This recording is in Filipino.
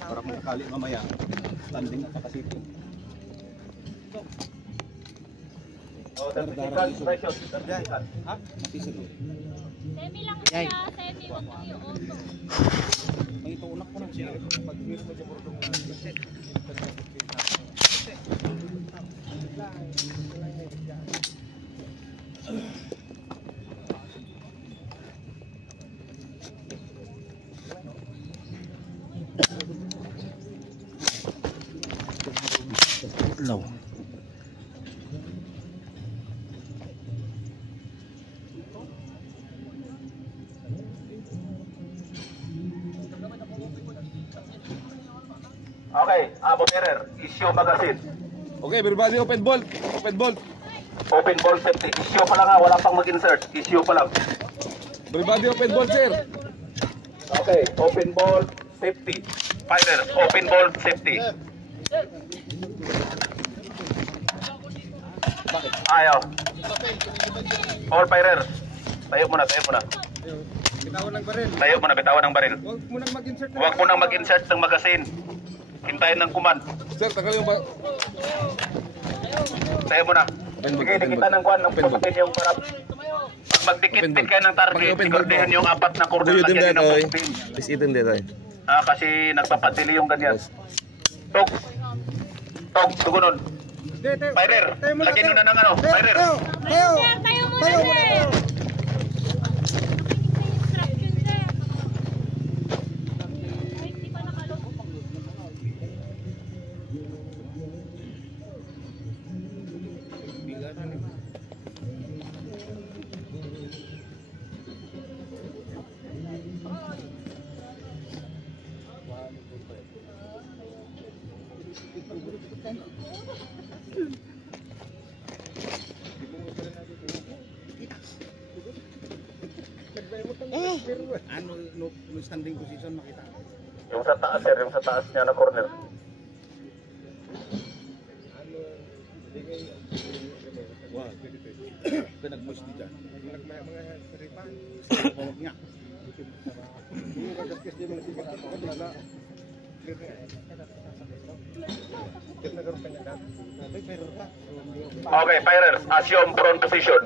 Para kung sakali mamaya standing at pakasito. Semi lang siya, semi, wag mo yung auto. May tunak ko na siya. Low. Okay, Abo Ferrer, issue magazine. Okay, everybody open bolt. Open bolt. Open ball safety. Issue pa lang ha, wala pang mag-insert. Issue pa lang. Everybody open bolt, sir. Okay, open ball safety. Fighters, open ball safety. Ayaw. All fighters. Tayo muna, tayo muna. Bitawan ng baril. Tayo muna, bitawan ng baril. Huwag mo nang mag-insert. Huwag mo nang mag-insert ng magazine. Hintayin ng command. Sir, tagal yung ba... Tayo muna. Open bolt, Sige, open dikita bolt. ng kwan, ng Open bolt. pusakin yung parap. Pag magdikit-dikit kayo ng target, Pag-open bolt sigurdihan mo. yung apat na corner Dito lagyan din ng oy. pusakin. Is itin dito oy. Kasi nagpapadili yung ganyan. Tog. Tog, tugunon. Firer, lagyan nyo na ng ano. Firer. Sir, tayo muna, sir. Instruction, sir. Ay, hindi pa nakalog. Ano, no standing position makita. Yung sa taas, sir. Yung sa taas niya na corner. Wow. Pinag-moist dito. Mga ripa. Pawag nga. Okay, fighters, assume front position.